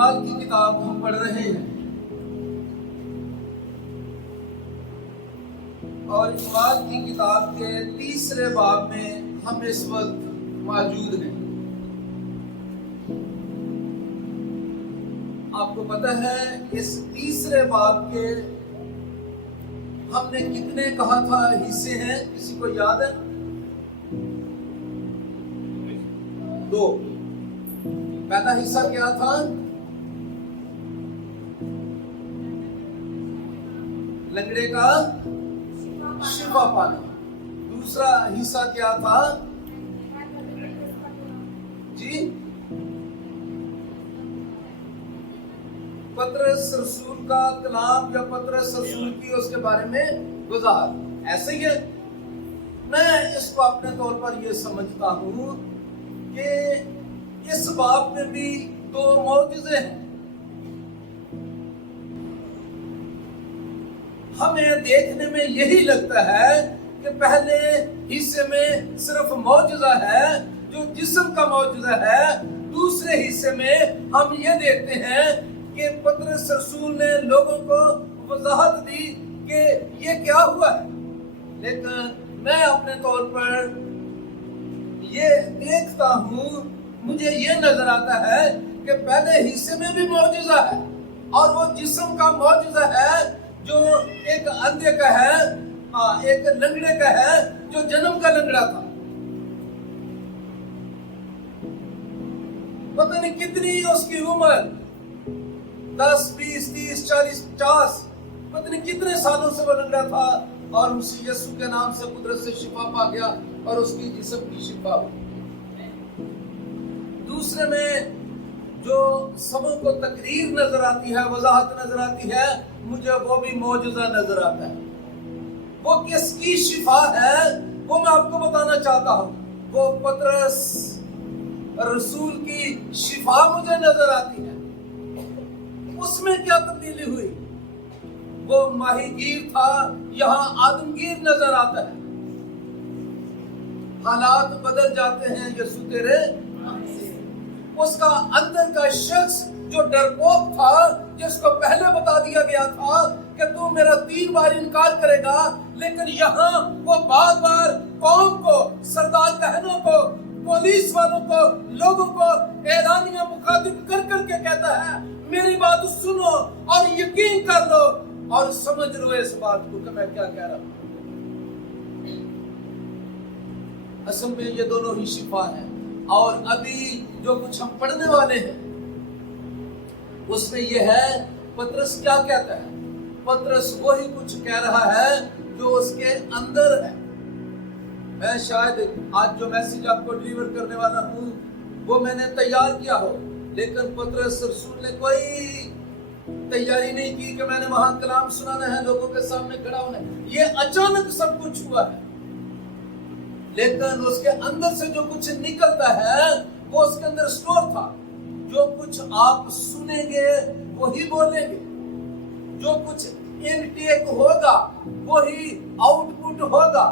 اعمال کی کتاب ہم پڑھ رہے ہیں اور اعمال کی کتاب کے 3 باب میں ہم اس وقت موجود ہیں۔ آپ کو پتہ ہے اس 3 باب کے ہم نے کتنے کہا تھا حصے ہیں؟ کسی کو یاد ہے؟ 2۔ پہلا حصہ کیا تھا؟ لنگڑے کا شفا پانا۔ دوسرا حصہ کیا تھا؟ جی، پطرس رسول کا کلام یا پطرس رسول کی اس کے بارے میں وضاحت۔ ایسے ہی ہے، میں اس کو اپنے طور پر یہ سمجھتا ہوں کہ اس باب میں بھی 2 معجزے ہیں۔ ہمیں دیکھنے میں یہی لگتا ہے کہ پہلے حصے میں صرف معجزہ ہے جو جسم کا معجزہ ہے، دوسرے حصے میں ہم یہ دیکھتے ہیں کہ پطرس رسول نے لوگوں کو وضاحت دی کہ یہ کیا ہوا ہے۔ لیکن میں اپنے طور پر یہ دیکھتا ہوں، مجھے یہ نظر آتا ہے کہ پہلے حصے میں بھی معجزہ ہے اور وہ جسم کا معجزہ ہے جو ایک اندھے کا ہے، ایک لنگڑے کا ہے جو جنم کا لنگڑا تھا۔ پتہ نہیں کتنی اس کی عمر، 10 20 30 40 50، پتہ نہیں کتنے سالوں سے وہ لنگڑا تھا، اور مسیح یسوع کے نام سے قدرت سے شفا پا گیا اور اس کی جسم کی شفا ہوئی۔ دوسرے میں جو سبوں کو تقریر نظر آتی ہے، وضاحت نظر آتی ہے، مجھے وہ بھی معجزہ نظر آتا ہے۔ وہ کس کی شفا ہے وہ میں آپ کو بتانا چاہتا ہوں۔ وہ پطرس رسول کی شفا مجھے نظر آتی ہے۔ اس میں کیا تبدیلی ہوئی؟ وہ ماہی گیر تھا، یہاں آدمگیر نظر آتا ہے۔ حالات بدل جاتے ہیں یسوع تیرے نام سے۔ اس کا اندر کا شخص جو ڈرپوک تھا، جس کو پہلے بتا دیا گیا تھا کہ تو میرا 3 بار انکار کرے گا، لیکن یہاں وہ بار بار قوم کو، سردار کہنوں کو، پولیس والوں کو، لوگوں کو اعلانیہ مخاطب کر کر کے کہتا ہے میری بات سنو اور یقین کر لو اور سمجھ لو اس بات کو کہ میں کیا کہہ رہا ہوں۔ اصل میں یہ دونوں ہی شفا ہیں، اور ابھی جو کچھ ہم پڑھنے والے ہیں اس میں یہ ہے پطرس کیا کہتا ہے۔ پطرس وہی کچھ کہہ رہا ہے جو اس کے اندر ہے۔ میں شاید آج جو میسیج آپ کو ڈیلیور کرنے والا ہوں وہ میں نے تیار کیا ہو، لیکن پطرس رسول نے کوئی تیاری نہیں کی کہ میں نے وہاں کلام سنانا ہے، لوگوں کے سامنے کھڑا ہونا ہے۔ یہ اچانک سب کچھ ہوا ہے، لیکن اس کے اندر سے جو کچھ نکلتا ہے وہ اس کے اندر سٹور تھا۔ جو کچھ آپ سنیں گے وہی بولیں گے، جو کچھ انٹیک ہوگا وہی آؤٹ پٹ ہوگا۔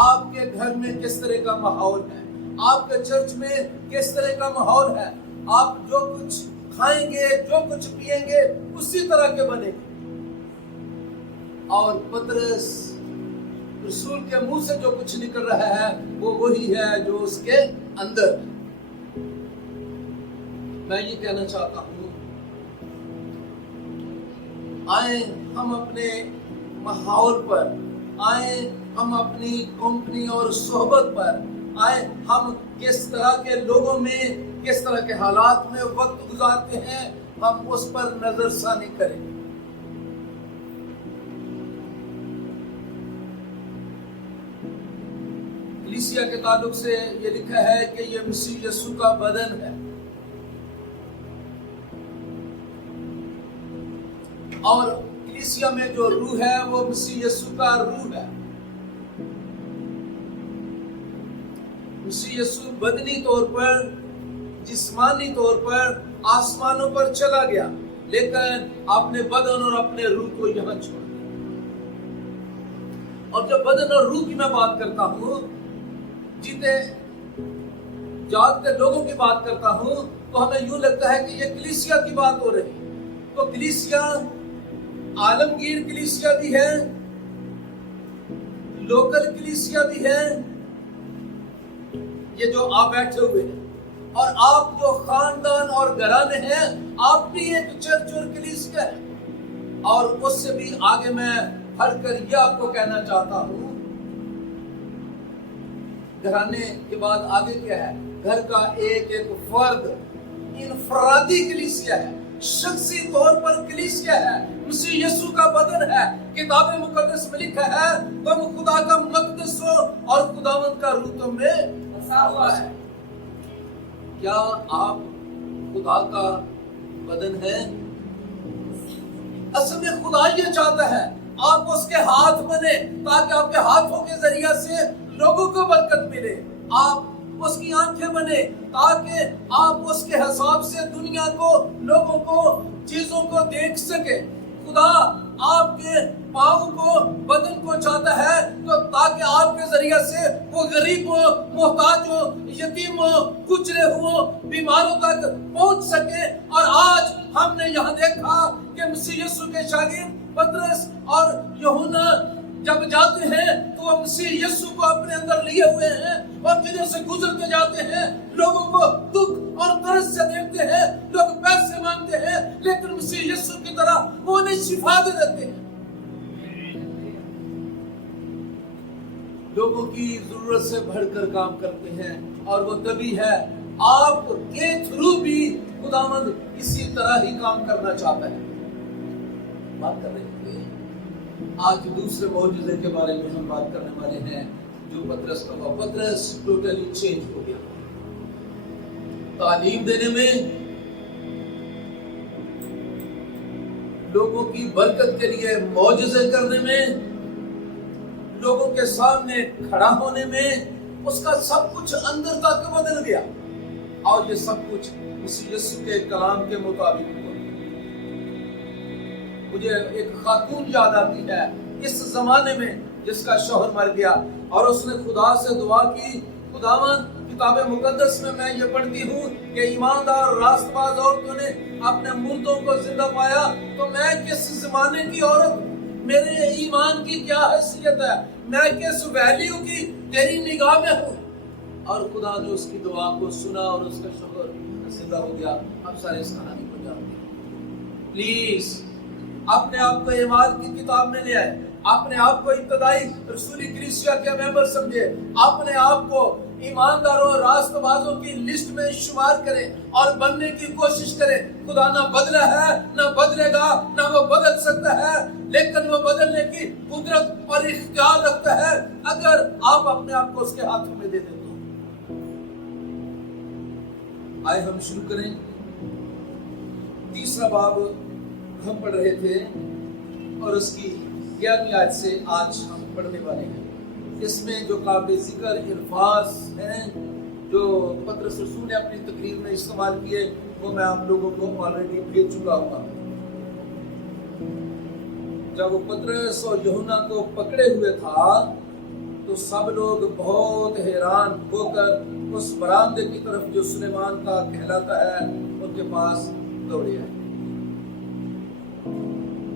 آپ کے گھر میں کس طرح کا ماحول ہے، آپ کے چرچ میں کس طرح کا ماحول ہے، آپ جو کچھ کھائیں گے، جو کچھ پیئیں گے، اسی طرح کے بنے گے۔ اور پطرس رسول کے منہ سے جو کچھ نکل رہا ہے وہ وہی ہے جو اس کے اندر ہے۔ میں یہ کہنا چاہتا ہوں، آئیں ہم اپنے ماحول پر، آئیں ہم اپنی کمپنی اور صحبت پر، آئیں ہم کس طرح کے لوگوں میں، کس طرح کے حالات میں وقت گزارتے ہیں، ہم اس پر نظر ثانی کریں۔ کلیسیا کے تعلق سے یہ لکھا ہے کہ یہ مسیح یسوع کا بدن ہے، اور کلیسیا میں جو روح ہے وہ مسیح یسوع کا روح ہے۔ مسیح یسوع بدنی طور پر، جسمانی طور پر آسمانوں پر چلا گیا، لیکن اپنے بدن اور اپنے روح کو یہاں چھوڑ دیا۔ اور جب بدن اور روح کی میں بات کرتا ہوں، جیتے جاگتے لوگوں کی بات کرتا ہوں، تو ہمیں یوں لگتا ہے کہ یہ کلیسیا کی بات ہو رہی ہے. تو کلیسیا عالمگیر کلیسیا بھی ہے, لوکل کلیسیا بھی ہے, یہ جو آپ بیٹھے ہوئے ہیں, اور آپ جو خاندان اور گھرانے ہیں آپ بھی ایک چرچ اور کلیسیا ہے. اور اس سے بھی آگے میں ہٹ کر یہ آپ کو کہنا چاہتا ہوں, گھرانے کے بعد آگے کیا ہے؟ گھر کا ایک ایک فرد انفرادی کلیسیا ہے, شخصی طور پر کلیسیا ہے, مسیح یسوع کا بدن ہے. کتاب مقدس میں لکھا ہے تم خدا کا مقدس ہو اور خداوند کا روح تم میں بسا ہوا ہے. کیا آپ خدا کا بدن ہیں؟ اصل میں خدا یہ چاہتا ہے آپ اس کے ہاتھ بنے تاکہ آپ کے ہاتھوں کے ذریعے سے لوگوں کو برکت ملے. آپ اس کی آنکھیں بنے تاکہ آپ اس کے حساب سے دنیا کو, لوگوں کو, چیزوں کو دیکھ سکے. خدا آپ کے پاؤں کو, بدن کو چاہتا ہے تو تاکہ آپ کے ذریعے سے وہ غریب ہو, محتاج ہو, یتیم ہو, کچلے ہو, بیماروں تک پہنچ سکے. اور آج ہم نے یہاں دیکھا کہ مسیح یسوع کے شاگرد پطرس اور یوحنا جب جاتے ہیں تو وہ مسیح یسوع کو اپنے اندر لیے ہوئے ہیں اور جنہوں سے گزرتے جاتے ہیں, لوگوں کو دکھ اور ترس سے دیکھتے ہیں, لوگ پیسے مانگتے ہیں, لیکن مسیح یسوع کی طرح وہ انہیں شفا دے دیتے ہیں. لوگوں کی ضرورت سے بڑھ کر کام کرتے ہیں, اور وہ تبھی ہے آپ کے تھرو بھی خداوند اسی طرح ہی کام کرنا چاہتا ہے. بات کر رہے ہیں آج دوسرے معجزے کے بارے میں ہم بات کرنے والے ہیں جو پطرس کا ہوا. پطرس ٹوٹلی چینج ہو گیا, تعلیم دینے میں, لوگوں کی برکت کے لیے معجزے کرنے میں, لوگوں کے سامنے کھڑا ہونے میں, اس کا سب کچھ اندر تک بدل گیا. اور یہ سب کچھ مسیح یسوع کے کلام کے مطابق ہوا. مجھے ایک خاتون یاد آتی ہے اس زمانے میں جس کا شوہر مر گیا, اور اس نے خدا سے دعا کی, خداوند کتاب مقدس میں یہ پڑھتی ہوں کہ ایماندار راست باز عورتوں نے اپنے مردوں کو زندہ پایا, تو میں کس زمانے کی عورت, میرے ایمان کی کیا حیثیت ہے, میں کس ویلیو کی تیری نگاہ میں ہوں. اور خدا نے اس کی دعا کو سنا اور اس کا شوہر زندہ ہو گیا. اب سارے اس کہانی کو جانتے ہیں. پلیز اپنے آپ کو ایمان کی کتاب میں لے آئے, اپنے آپ کو ابتدائی رسولی کلیسیا کے ممبر سمجھے, اپنے آپ کو ایمانداروں اور راست بازوں کی لسٹ میں شمار کریں اور بننے کی کوشش کریں. خدا نہ بدلا ہے, نہ بدلے گا, نہ وہ بدل سکتا ہے, لیکن وہ بدلنے کی قدرت اور اختیار رکھتا ہے اگر آپ اپنے آپ کو اس کے ہاتھوں میں دے دیں. آئے ہم شروع کریں. تیسرا باب ہم پڑھ رہے تھے اور اس کی 11ویں آیت سے آج ہم پڑھنے والے ہیں. اس میں جو قابل ذکر الفاظ ہیں جو پطرس رسول نے اپنی تقریر میں استعمال کیے وہ میں آپ لوگوں کو آلریڈی بھیج چکا ہوں. جب وہ پطرس اور یوحنا کو پکڑے ہوئے تھا تو سب لوگ بہت حیران ہو کر اس برآمدے کی طرف جو سلیمان کا کہلاتا ہے ان کے پاس دوڑے آئے.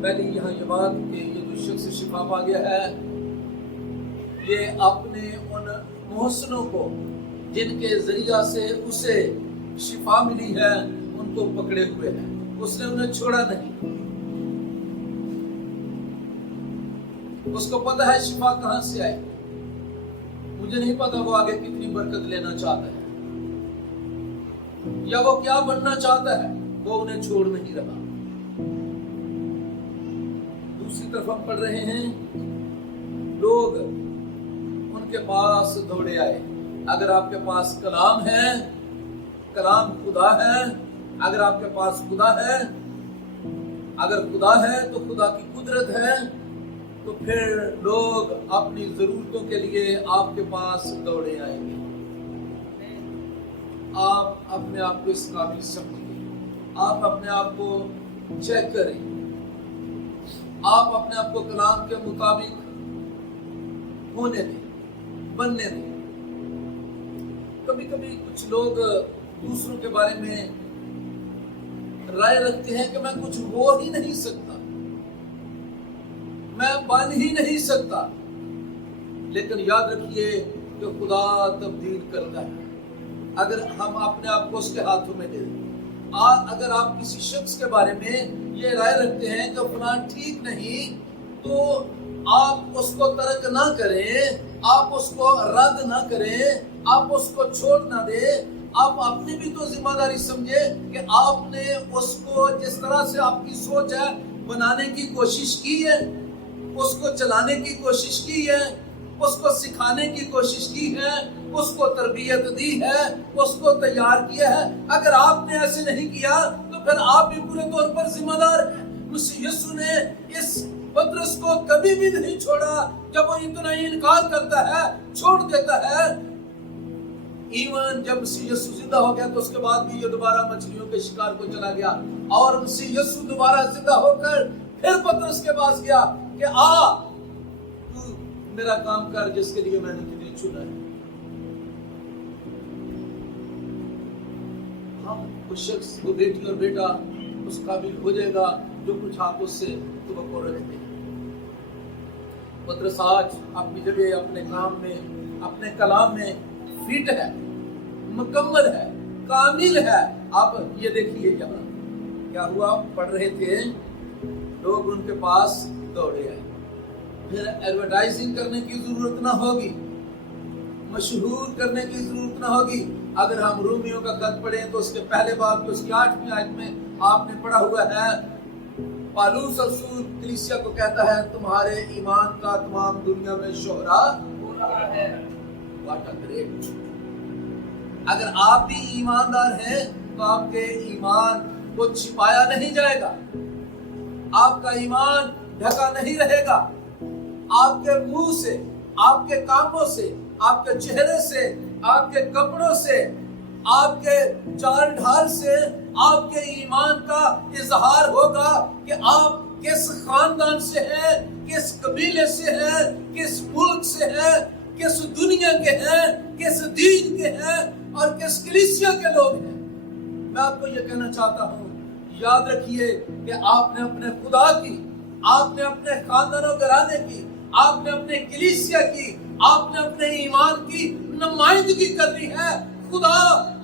پہلی یہاں یہ بات کہ یہ جو شخص شفا پا گیا ہے یہ اپنے ان محسنوں کو جن کے ذریعہ سے اسے شفا ملی ہے ان کو پکڑے ہوئے ہیں. اس نے انہیں چھوڑا نہیں. اس کو پتا ہے شفا کہاں سے آئی. مجھے نہیں پتا وہ آگے کتنی برکت لینا چاہتا ہے یا وہ کیا بننا چاہتا ہے, وہ انہیں چھوڑ نہیں رہا. دوسری طرف ہم پڑھ رہے ہیں لوگ ان کے پاس دوڑے آئے. اگر آپ کے پاس کلام ہے, کلام خدا ہے, اگر آپ کے پاس خدا ہے, اگر خدا ہے تو خدا کی قدرت ہے, تو پھر لوگ اپنی ضرورتوں کے لیے آپ کے پاس دوڑے آئیں گے. آپ اپنے آپ کو اس قابل سمجھیں, آپ اپنے آپ کو چیک کریں, آپ اپنے آپ کو کلام کے مطابق ہونے دیں, بننے دیں. کبھی کبھی کچھ لوگ دوسروں کے بارے میں राय रखते हैं कि मैं कुछ हो ही नहीं सकता, मैं बन ही नहीं सकता। लेकिन याद रखिए कि खुदा तब्दील करता है अगर हम अपने आप को उसके हाथों में दे दें। अगर आप किसी शख्स के बारे में ये राय रखते हैं कि फलां ठीक नहीं, तो आप उसको तर्क ना करें, आप उसको रद्द ना करें, आप उसको छोड़ ना दें। आप अपनी भी तो जिम्मेदारी समझे कि आपने उसको जिस तरह से आपकी सोच है बनाने की कोशिश की है, उसको चलाने की कोशिश की है, उसको सिखाने की कोशिश की है, उसको तरबियत दी है, उसको तैयार किया है। अगर आपने ऐसे नहीं किया तो फिर आप भी पूरे तौर पर जिम्मेदार हैं। मसीह यीशु ने इस पतरस को कभी भी नहीं छोड़ा। जब वो इतना ही इनकार करता है, छोड़ देता है, इवन जब मसीह यीशु जिंदा हो गया तो उसके बाद भी ये दोबारा मछलियों के शिकार को चला गया। और मसीह यीशु दोबारा जिंदा होकर फिर पतरस के पास गया कि आ तू मेरा काम कर जिसके लिए मैंने तुझे चुना है। उस शख्स को बेटी और बेटा उस काबिल हो जाएगा जो कुछ आप उससे तवक्को रखते हैं। पतरस आज अपनी जगह, अपने काम में, अपने कलाम में फिट है, मुकम्मल है, कामिल है। आप ये देखिए यहाँ क्या हुआ, पढ़ रहे थे, लोग उनके पास दौड़े आए। फिर एडवर्टाइजिंग करने की जरूरत ना होगी, मशहूर करने की जरूरत ना होगी। अगर हम रोमियो का खत पढ़ें तो उसके पहले बाब के उसकी 8वीं आयत में आपने पढ़ा हुआ है, पौलुस रसूल कलीसिया को कहता है तुम्हारे ईमान का तमाम दुनिया में शोहरा हो रहा है। What a great! अगर आप भी ईमानदार हैं तो आपके ईमान को छिपाया नहीं जाएगा, आपका ईमान ढका नहीं रहेगा। आपके मुंह से, आपके कामों से, आपके चेहरे से, आपके कपड़ों से, आपके चाल ढाल से आपके ईमान का इजहार होगा कि आप किस खानदान से हैं, किस कबीले से हैं, किस मुल्क से हैं, किस दुनिया के हैं, किस दीन के हैं और किस कलीसिया के लोग हैं। मैं आपको ये कहना चाहता हूँ, याद रखिए कि आपने अपने खुदा की, आपने अपने खानदानों घराने की, आपने अपने कलीसिया की, आपने अपने ईमान की नुमाइंदगी करनी है। खुदा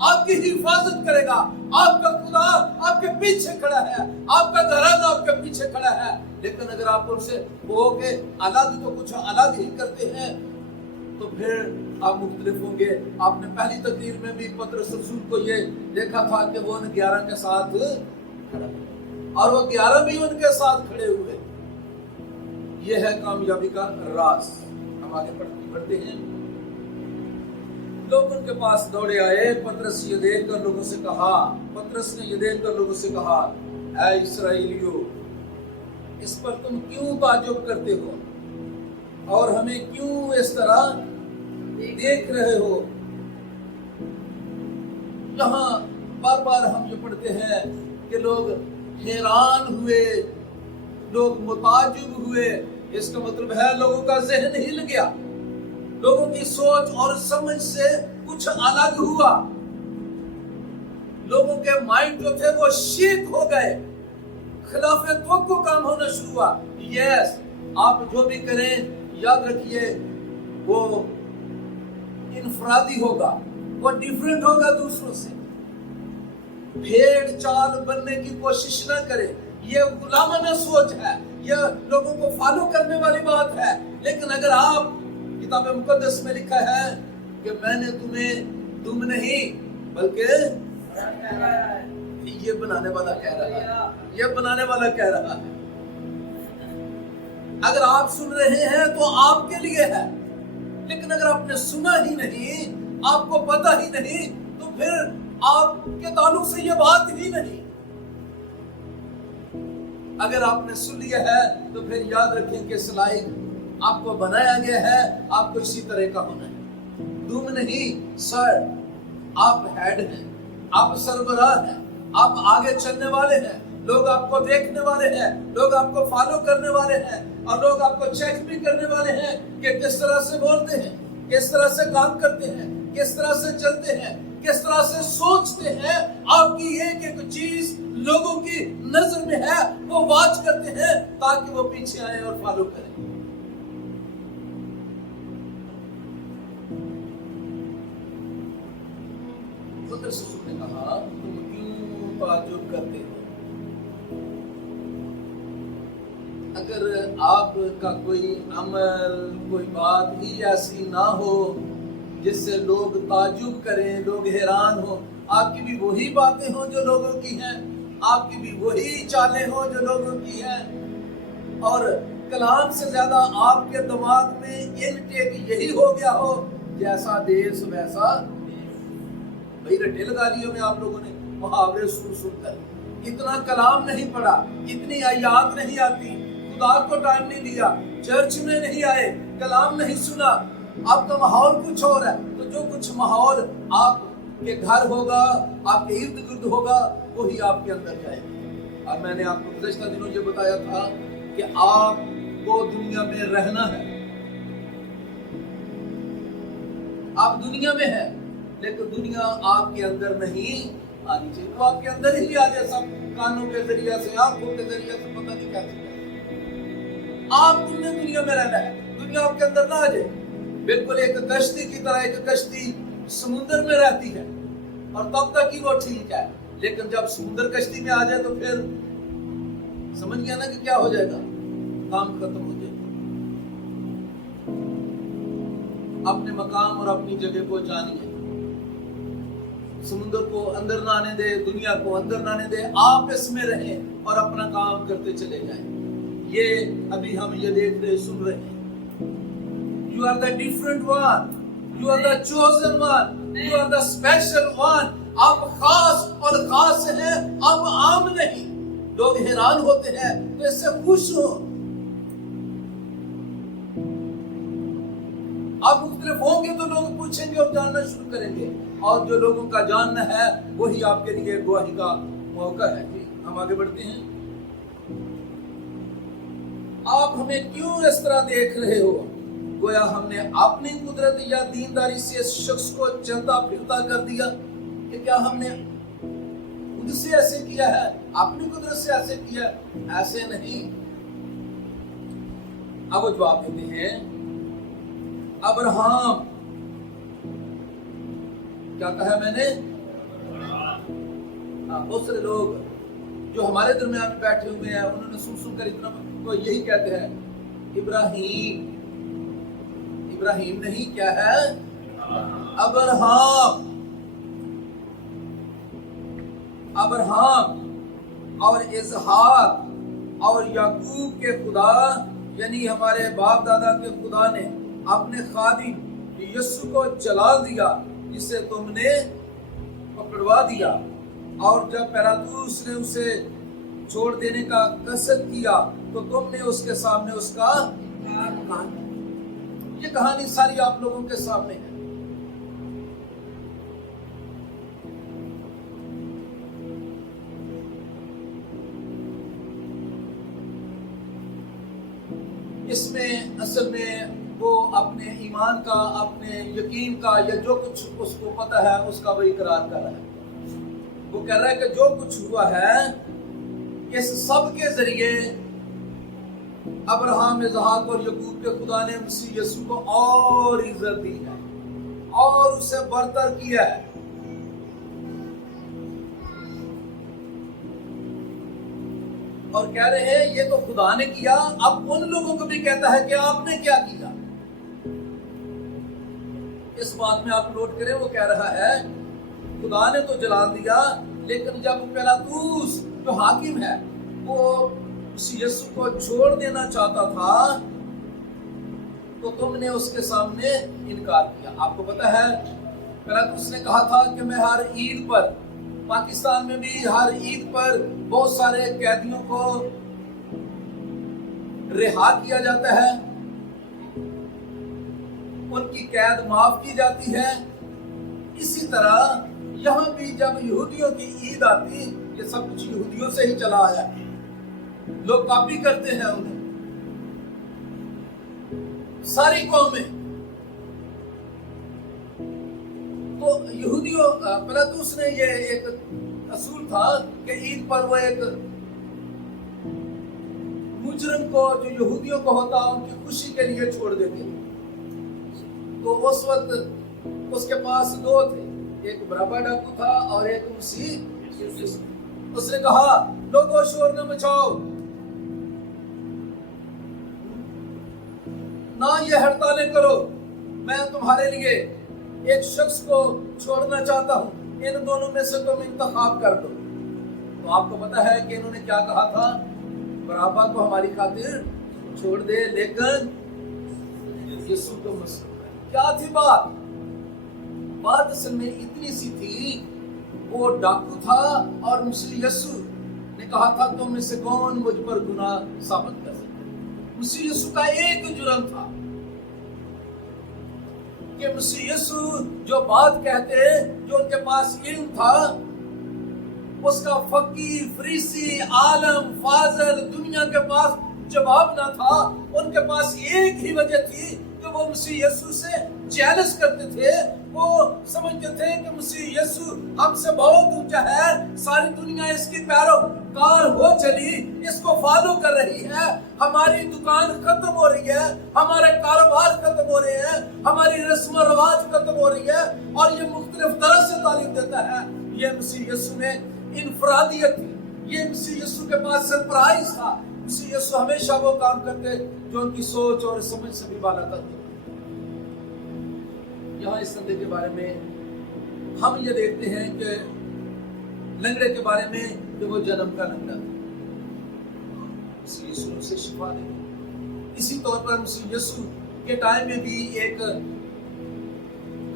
आपकी हिफाजत करेगा, आपका खुदा आपके पीछे खड़ा है, आपका घराना आपके पीछे खड़ा है। लेकिन अगर आप उनसे हो के अलग, तो कुछ अलग ही करते हैं, तो फिर आप मुख्तलिफ होंगे। आपने पहली तकरीर में भी पतरस रसूल को ये देखा था कि वो उन 11 के साथ खड़ा और वो 11 भी उनके साथ खड़े हुए। ये है कामयाबी का राज। हम आगे बढ़ते हैं। लोग उनके पास दौड़े आए। पतरस ने ये देखकर लोगों से कहा, ऐ इस्राएलियों, इस पर तुम क्यों ताज्जुब करते हो और हमें क्यों इस तरह देख रहे हो? यहाँ बार बार हम ये पढ़ते हैं कि लोग हैरान हुए, लोग मुताज्जुब हुए। इसका मतलब है लोगों का ज़हन हिल गया, लोगों की सोच और समझ से कुछ अलग हुआ। लोगों के माइंड जो थे वो शेक हो गए, खिलाफ तवक्को काम होना शुरू हुआ। यस, आप जो भी करें याद रखिए वो इनफरादी होगा, वो डिफरेंट होगा दूसरों से। भेड़ चाल बनने की कोशिश ना करें, ये गुलामाना सोच है, ये लोगों को फॉलो करने वाली बात है। लेकिन अगर आप, किताब मुकद्दस में लिखा है कि मैंने तुम्हें तुम नहीं बल्कि ये बनाने वाला कह रहा है, ये बनाने वाला कह रहा है। अगर आप सुन रहे हैं तो आपके लिए है, लेकिन अगर आपने सुना ही नहीं, आपको पता ही नहीं, तो फिर आपके ताल्लुक से ये बात ही नहीं। अगर आपने सुन लिया है तो फिर याद रखें कि सलाइक आपको बनाया गया है, आपको इसी तरह का होना है। तुम नहीं सर, आप हेड हैं, आप सरबराह हैं, आप आगे चलने वाले हैं। लोग आपको देखने वाले हैं, लोग आपको फॉलो करने वाले हैं और लोग आपको चेक भी करने वाले हैं कि किस तरह से बोलते हैं, किस तरह से काम करते हैं, किस तरह से चलते हैं, किस तरह से सोचते हैं। आपकी एक एक चीज लोगों की नजर में है वो वॉच करते हैं ताकि वो पीछे आए और फॉलो करें। पतरस ने कहा तुम क्यों ताज्जुब करते हो? अगर आपका कोई अमल कोई बात ही ऐसी ना हो जिससे लोग ताज्जुब करें, लोग हैरान हो, आपकी भी वही बातें हो जो लोगों की हैं, आपकी भी वही चालें हो जो लोगों की हैं, और कलाम से ज्यादा आपके दिमाग में इनटेक यही हो गया हो जैसा देश वैसा भाई रटे लगा लियो में आप लोगों ने मुहावरे सुन सुनकर। इतना कलाम नहीं पढ़ा, इतनी आयात नहीं आती, खुदा को टाइम नहीं दिया, चर्च में नहीं आए, कलाम नहीं सुना, आपका माहौल कुछ और है। तो जो कुछ माहौल आपके घर होगा, आपके इर्द गिर्द होगा, वही आपके अंदर जाएगा। और मैंने आपको गुज़श्ता दिनों ये बताया था कि आपको दुनिया में रहना है, आप दुनिया में हैं, लेकिन दुनिया आपके अंदर नहीं आनी चाहिए। तो आपके अंदर ही आ जाए, सब कानों के जरिए से, आंखों के जरिए से, पता नहीं क्या चीज़। आपने दुनिया में रहना है, दुनिया आपके अंदर ना आ जाए। बिल्कुल एक कश्ती की तरह, एक कश्ती समुद्र में रहती है और तब तक ही वो ठीक है, लेकिन जब समुद्र कश्ती में आ जाए तो फिर समझ गया ना कि क्या हो जाएगा, काम खत्म हो जाएगा। अपने मकाम और अपनी जगह को जानिए, समुद्र को अंदर ना आने दे, दुनिया को अंदर ना आने दे, आप इसमें रहें और अपना काम करते चले जाएं। ये अभी हम ये देख रहे सुन रहे हैं। You are the different one, you are the chosen one, you are the special one। आप खास और खास हैं, आप आम नहीं। लोग हैरान होते हैं तो इससे खुश हो। आप मुख्तलिफ होंगे तो लोग पूछेंगे और जानना शुरू करेंगे, और जो लोगों का जानना है वही आपके लिए गवाही का मौका है। जी हम आगे बढ़ते हैं। आप हमें क्यों इस तरह देख रहे हो? गोया हमने अपनी कुदरत या दीनदारी से इस शख्स को चलता फिरता कर दिया कि क्या हमने खुद से ऐसे किया है, अपनी कुदरत से ऐसे किया? ऐसे नहीं। अब वो जवाब देते हैं, अब्राहम, क्या कहा मैंने? बहुत सारे लोग जो हमारे दरमियान में बैठे हुए हैं उन्होंने सुन कर इतना तो यही कहते हैं, इब्राहिम। इब्राहिम नहीं, क्या है? अब्राहम। अब्राहम और इजहाक और याकूब के खुदा, यानी हमारे बाप दादा के खुदा ने अपने खादिम यीशु को जला दिया, जिसे तुमने पकड़वा दिया। और जब पिलातुस ने उसे छोड़ देने का कसद किया तो तुमने उसके सामने उसका ये कहानी सारी आप लोगों के सामने है। इसमें असल में वो अपने ईमान का, अपने यकीन का, या जो कुछ उसको पता है उसका वो इकरार कर रहा है। वो कह रहा है कि जो कुछ हुआ है इस सब के जरिए अब्राहम, इजहाक और याकूब के खुदा ने मसीह यीशु को और इज्जत दी है और उसे बरतर किया है। और कह रहे हैं ये तो खुदा ने किया, अब उन लोगों को भी कहता है कि आपने क्या किया। इस बात में आप नोट करें, वो कह रहा है खुदा ने तो जला दिया, लेकिन जब पिलातुस जो हाकिम है वो यीशु को छोड़ देना चाहता था तो तुमने उसके सामने इनकार किया। आपको पता है पिलातुस ने कहा था कि मैं हर ईद पर, पाकिस्तान में भी हर ईद पर बहुत सारे कैदियों को रिहा किया जाता है, उनकी कैद माफ की जाती है। इसी तरह यहाँ भी जब यहूदियों की ईद आती, ये सब कुछ यहूदियों से ही चला आया है, लोग कॉपी करते हैं उन्हें, सारी कौमें। तो यहूदियों, पिलातुस ने ये एक असूल था कि ईद पर वो एक मुजरिम को, जो यहूदियों को होता, उनकी खुशी के लिए छोड़ देते। तो उस वक्त उसके पास दो थे, एक बराबर डाकू था और एक मसीह। उसने कहा, लोगों शोर न मचाओ, ना ये हड़तालें करो, मैं तुम्हारे लिए एक शख्स को छोड़ना चाहता हूं, इन दोनों में से तुम इंतखाब कर दो। तो आपको पता है कि इन्होंने क्या कहा था, बराबा को हमारी खातिर छोड़ दे, लेकिन यीशु को मत। क्या थी बात? बात असल में इतनी सी थी, वो डाकू था और मसीह यीशु ने कहा था, तुम में से कौन मुझ पर गुनाह साबित कर सकते। मसीह यीशु का एक जुर्म था कि मसीह यीशु जो बात कहते, जो उनके पास इल्म था, उसका फकीर, फरीसी, आलम, फाजल, दुनिया के पास जवाब ना था। उनके पास एक ही वजह थी कि वो मसीह यीशु से जेलस करते थे। वो समझते थे कि मसीह यीशु हमसे बहुत ऊंचा है, सारी दुनिया इसकी पैरोकार हो चली, इसको फॉलो कर रही है, हमारी दुकान खत्म हो रही है, हमारे कारोबार खत्म हो रहे हैं, हमारी रस्म रवाज खत्म हो रही है, और ये मुख्तलिफ तरह से तालीम देता है। ये मसीह यीशु में इनफरादियत थी, ये मसीह यीशु के पास सरप्राइज था। मसीह यीशु हमेशा वो काम करते जो उनकी सोच और समझ से भी बाला था। यहाँ इस संदेश के बारे में हम ये देखते हैं कि लंगड़े के बारे में, कि वो जन्म का लंगड़ा था, मसीह यीशु ने उसे शिफा दी। इसी तौर पर मसीह यीशु के टाइम में भी एक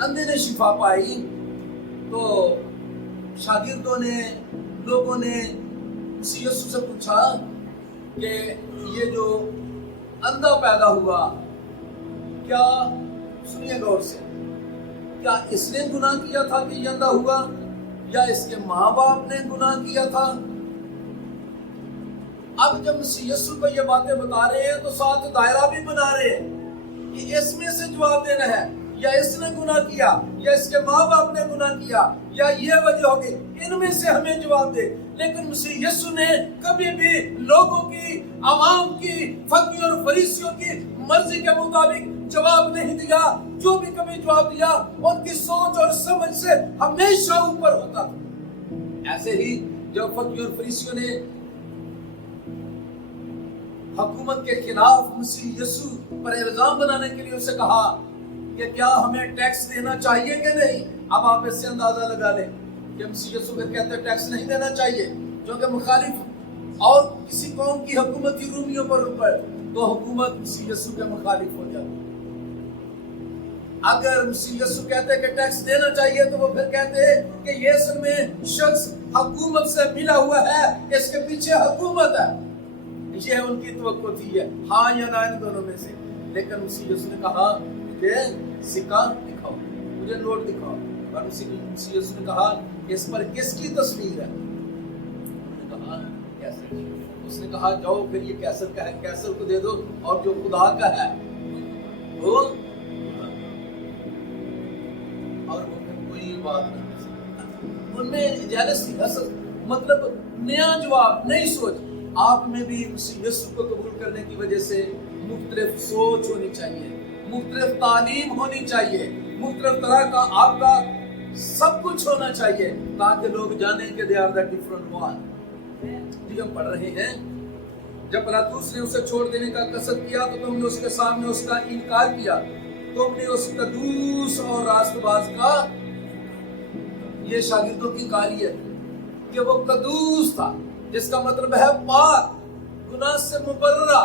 अंधे ने शिफा पाई। तो शागिर्दों ने, लोगों ने मसीह यीशु से पूछा कि ये जो अंधा पैदा हुआ, क्या, सुनिए गौर से, क्या इसने गुनाह किया था कि ये अंधा हुआ, या इसके माँ बाप ने गुनाह किया था? अब जब मसीह यीशु को ये बातें बता रहे हैं तो साथ दायरा भी बना रहे हैं कि इसमें से जवाब देना है, या इसने गुनाह किया, या इसके माँ बाप ने गुनाह किया, या ये वजह होगी, इनमें से हमें जवाब दे। लेकिन मसीह यीशु ने कभी भी लोगों की, आवाम की, फकीर और फरीसियों की मर्जी के मुताबिक जवाब नहीं दिया। जो भी कभी जवाब दिया, उनकी सोच और समझ से हमेशा ऊपर होता था। ऐसे ही जब फकीर और फरीसियों ने हुकूमत के खिलाफ मसीह यीशु पर इल्जाम बनाने के लिए उसे कहा कि क्या हमें टैक्स देना चाहिए कि नहीं। अब आप इससे अंदाजा लगा लें कि मसीह यीशु फिर कहते हैं टैक्स नहीं देना चाहिए, जो कि मुखालिफ और किसी कौम की हुकूमत की रूमियों पर ऊपर, तो हुकूमत मसीह यीशु के मुखालिफ हो जाती। अगर मसीह यीशु कहते हैं कि टैक्स देना चाहिए, तो वो फिर कहते हैं कि यीशु में शख्स हुकूमत से मिला हुआ है, इसके पीछे हुकूमत है। ये उनकी तवक्को थी, है हाँ या ना, इन दोनों में से। लेकिन मसीह यीशु ने कहा कि सिक्का दिखाओ, मुझे नोट दिखाओ। और मसीह यीशु ने कहा इस पर किसकी तस्वीर है? उन्होंने कहा कैसर की। उसने कहा जाओ फिर ये कैसर का है, कैसर को दे दो, और जो खुदा का है वो, और वो फिर कोई बात नहीं कर सकता। उनमें जेलस थी, मतलब नया जवाब, नई सोच। आप में भी मसीह यीशु को कबूल करने की वजह से मुख्तलिफ सोच होनी चाहिए, मुख्तलिफ तालीम होनी चाहिए, मुख्तलिफ तरह का आपका सब कुछ होना चाहिए, ताकि लोग जाने कि they are the different one. जी हम पढ़ रहे हैं, जब पिलातुस ने उसे छोड़ देने का कसद किया तो तुमने उसके सामने उसका इनकार किया। तुमने उस कदूस और रास्तबाज का, ये शागिर्दों की कालियत कि वो कदूस था, जिसका मतलब है पाक, गुनाह से मुबर्रा।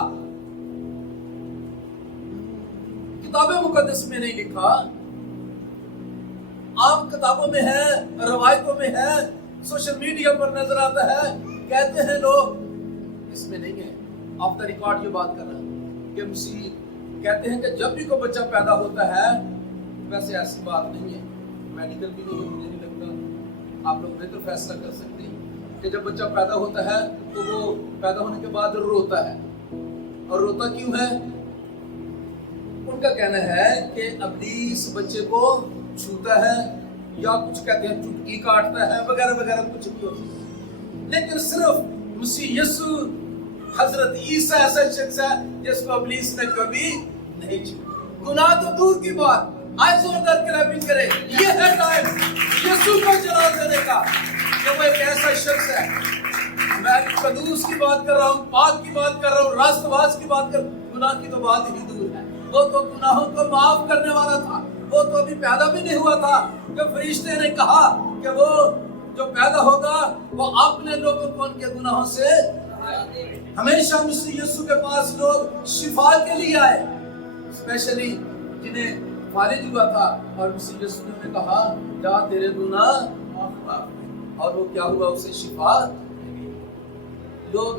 किताबे मुकद्दस में नहीं लिखा, आम किताबों में है, रवायतों में है, सोशल मीडिया पर नजर आता है। कहते हैं लोग, इसमें नहीं है, ऑफ द रिकॉर्ड ये बात कर रहा है कि मसीह कहते हैं कि जब भी कोई बच्चा पैदा होता है, वैसे ऐसी बात नहीं है, मेडिकल भी नहीं है, मुझे नहीं लगता, आप लोग बेहतर फैसला कर सकते हैं कि जब बच्चा पैदा होता है तो वो पैदा होने के बाद रोता है। और रोता क्यों है? उनका कहना है कि इब्लीस बच्चे को छूता है, یا کچھ کہتے ہیں چٹکی کاٹتا ہے وغیرہ وغیرہ کچھ بھی ہوتا ہے، لیکن صرف مسیح یسوع حضرت عیسیٰ ایسا شخص ہے جس کو ابلیس نے کبھی نہیں چھوڑا۔ گناہ تو دور کی بات، آئے زوردار کلیپنگ کرے، یہ ہے ٹائم یسوع کو جلال دینے کا کہ وہ ایک ایسا شخص ہے۔ میں قدوس کی بات کر رہا ہوں، پاک کی بات کر رہا ہوں، راست باز کی بات کر رہا ہوں، گناہ کی تو بات ہی دور ہے۔ وہ تو گناہوں کو معاف کرنے والا تھا، وہ تو ابھی پیدا بھی نہیں ہوا تھا کہ فرشتے نے کہا کہ وہ جو پیدا ہوگا وہ اپنے لوگوں کو ان کے گناہوں سے، ہمیشہ مسیح یسوع کے پاس لوگ شفا کے لیے آئے، اسپیشلی جنہیں فالج ہوا تھا، اور مسیح یسوع نے انہیں کہا جا تیرے گناہ معاف، اور وہ کیا ہوا، اسے شفا۔ لوگ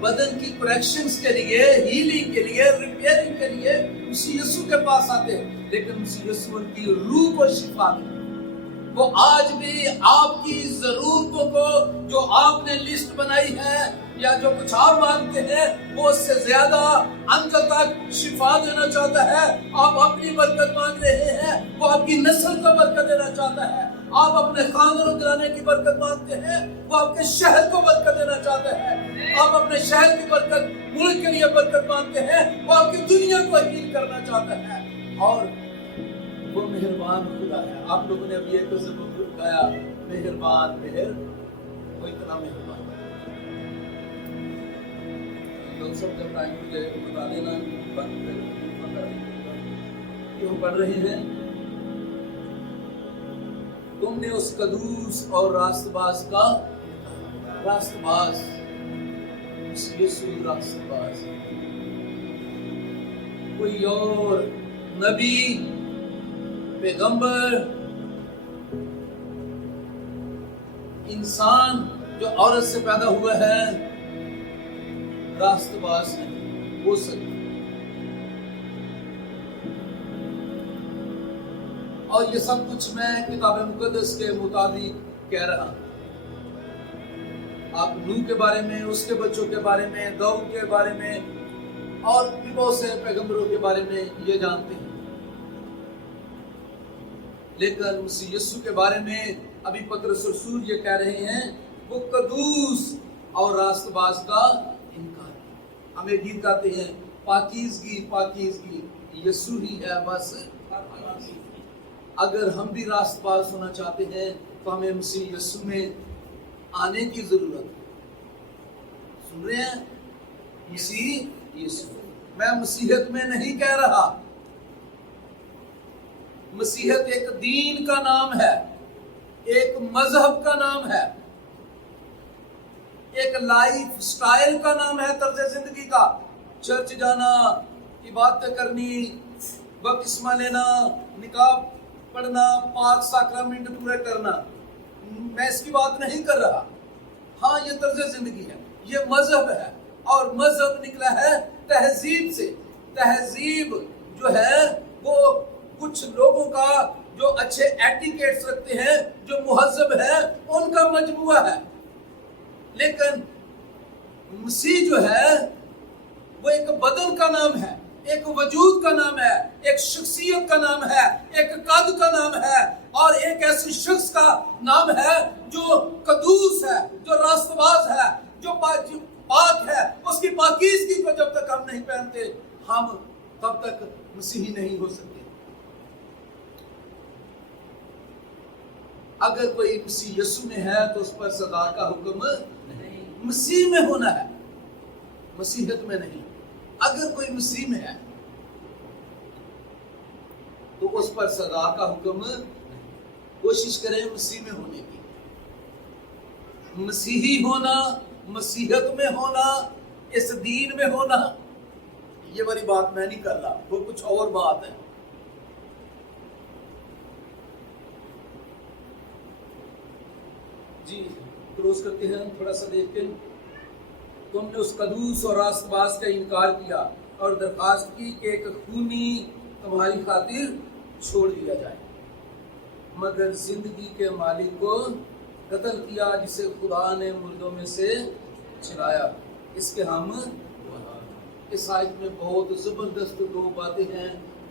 بدن کی کریکشنز کے لیے، ہیلنگ کے لیے، ریپیئرنگ کے لیے مسیح یسوع کے پاس آتے ہیں، لیکن مسیح یسوع ان کی روح کو شفا دے۔ وہ آج بھی آپ کی ضرورتوں کو جو آپ نے لسٹ بنائی ہے یا جو کچھ آپ مانگتے ہیں وہ اس سے زیادہ اندر تک شفا دینا چاہتا ہے۔ آپ اپنی برکت مانگ رہے ہیں، وہ آپ کی نسل کو برکت دینا چاہتا ہے۔ آپ اپنے خاندان و گھرانے کی برکت مانگتے ہیں، وہ آپ کے شہر کو برکت دینا چاہتا ہے۔ آپ اپنے شہر کی برکت، ملک کے لیے برکت مانگتے ہیں، وہ آپ کی دنیا کو ہیل کرنا چاہتا ہے۔ اور وہ مہربان خدا ہے۔ آپ لوگوں نے ابھی ایک ضرور گایا، مہربان مہر، وہ اتنا مہربان لوگ سب جب ٹائم مجھے بتا دینا کیوں پڑھ رہے ہیں۔ تم نے اس قدوس اور راست باز کا، راست باز یسوع راست باز، کوئی اور نبی پیغمبر انسان جو عورت سے پیدا ہوا ہے راست باز نہیں ہو سکتا۔ اور یہ سب کچھ میں کتاب مقدس کے مطابق کہہ رہا ہوں۔ آپ نوح کے بارے میں، اس کے بچوں کے بارے میں، داؤد کے بارے میں اور بھی بہت سے پیغمبروں کے بارے میں یہ جانتے ہیں، لیکن مسیح یسوع کے بارے میں ابھی پطرس رسول یہ کہہ رہے ہیں وہ قدوس اور راست باز کا انکار۔ ہمیں گیت گاتے ہیں پاکیزگی پاکیزگی یسوع ہی ہے بس پاکیزگی۔ اگر ہم بھی راست باز ہونا چاہتے ہیں تو ہمیں مسیح یسوع میں آنے کی ضرورت ہے۔ سن رہے ہیں، مسیح یسوع، میں مسیحیت میں نہیں کہہ رہا، مسیحیت ایک دین کا نام ہے، ایک مذہب کا نام ہے، ایک لائف سٹائل کا نام ہے، طرز زندگی کا۔ چرچ جانا، عبادت کرنی، بپتسمہ لینا، نکاح پڑھنا، پاک ساکرامنٹ پورے کرنا، میں اس کی بات نہیں کر رہا۔ ہاں یہ طرز زندگی ہے، یہ مذہب ہے، اور مذہب نکلا ہے تہذیب سے۔ تہذیب جو ہے وہ کچھ لوگوں کا جو اچھے ایٹیکیٹس رکھتے ہیں، جو مہذب ہے، ان کا مجموعہ ہے۔ لیکن مسیح جو ہے وہ ایک بدن کا نام ہے، ایک وجود کا نام ہے، ایک شخصیت کا نام ہے، ایک قد کا نام ہے، اور ایک ایسے شخص کا نام ہے جو قدوس ہے، جو راست باز ہے، جو پاک ہے۔ اس کی پاکیزگی کو جب تک ہم نہیں پہنتے ہم تب تک مسیحی نہیں ہو سکتے۔ اگر کوئی مسیح یسوع میں ہے تو اس پر سزا کا حکم نہیں، مسیح میں ہونا ہے، مسیحیت میں نہیں۔ اگر کوئی مسیح میں ہے تو اس پر سزا کا حکم نہیں۔ کوشش کریں مسیح میں ہونے کی، مسیحی ہونا، مسیحیت میں ہونا، اس دین میں ہونا، یہ والی بات میں نہیں کر رہا، وہ کچھ اور بات ہے۔ جی کلوز کرتے ہیں، تھوڑا سا دیکھ کے۔ تم نے اس قدوس اور راست باز کا انکار کیا اور درخواست کی کہ ایک خونی تمہاری خاطر چھوڑ دیا جائے، مگر زندگی کے مالک کو قتل کیا جسے خدا نے مردوں میں سے چلایا۔ اس کے ہم اس آیت میں بہت زبردست دو باتیں ہیں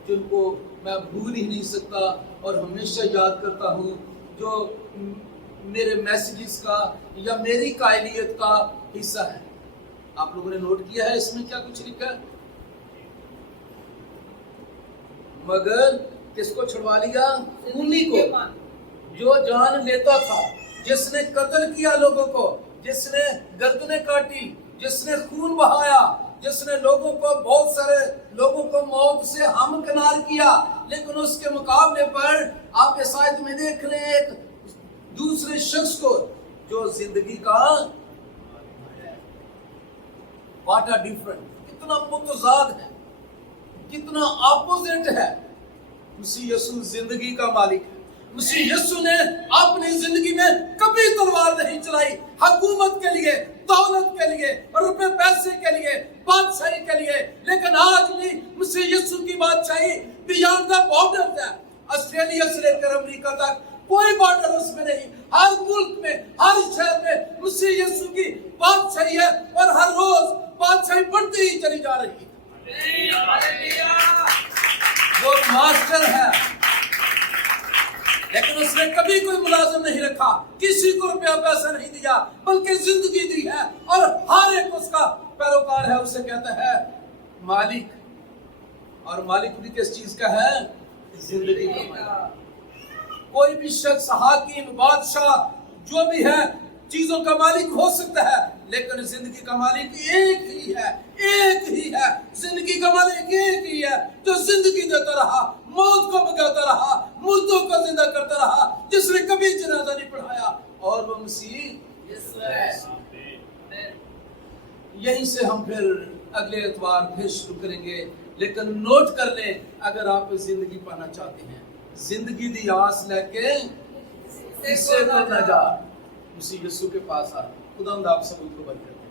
जिनको मैं भूल ही नहीं सकता और हमेशा याद करता हूँ, जो मेरे मैसेजेस का या मेरी कायलियत का हिस्सा है। आप लोगों ने नोट किया है इसमें क्या कुछ लिखा है? मगर किसको छुड़वा लिया? उन्हीं को जो जान लेता था, जिसने कत्ल किया लोगों को, जिसने गर्दनें काटी, जिसने खून बहाया, जिसने लोगों को, बहुत सारे लोगों को मौत से हमकिनार किया। लेकिन उसके मुकाबले पर आप इस आयत में देख रहे हैं एक दूसरे शख्स को जो जिंदगी का व्हाट अ डिफरेंट, कितना मुतजाद है, कितना अपोजिट है। मसीह यीशु जिंदगी का मालिक है। मसीह यीशु ने अपनी जिंदगी में कभी तलवार नहीं चलाई हुकूमत के लिए, दौलत के लिए, रुपए पैसे के लिए, बादशाही के लिए। लेकिन आज भी मसीह यीशु की बादशाही बियॉन्ड द बॉर्डर है। ऑस्ट्रेलिया से लेकर अमेरिका तक कोई बॉर्डर उसमें नहीं। हर मुल्क में, हर शहर में मसीह यीशु की बादशाही है और हर रोज बादशाही बढ़ती ही चली जा रही है। वो मास्टर है, लेकिन उसने कभी कोई मुलाजिम नहीं रखा, किसी को रुपया पैसा नहीं दिया, बल्कि जिंदगी दी है और हर एक उसका पैरोकार है। उसे कहता है मालिक, और मालिक भी किस चीज का है? जिंदगी का। कोई भी शख्स, हाकिम, बादशाह, जो भी है, चीजों का मालिक हो सकता है, लेकिन जिंदगी का मालिक एक ही है, एक ही है। जिंदगी का मालिक एक ही है, जो जिंदगी देता रहा, मौत को भगाता रहा, मुर्दों को जिंदा करता रहा, जिसने कभी जनाजा नहीं पढ़ाया, और वो मसीह यीशु है। यहीं से हम फिर अगले एतवार फिर शुरू करेंगे। लेकिन नोट कर लें, अगर आप जिंदगी पाना चाहते हैं, जिंदगी दी आस लेके किसे को ना जा, मसीह यीशु के पास आ। खुदा आप सबको बरकत दे।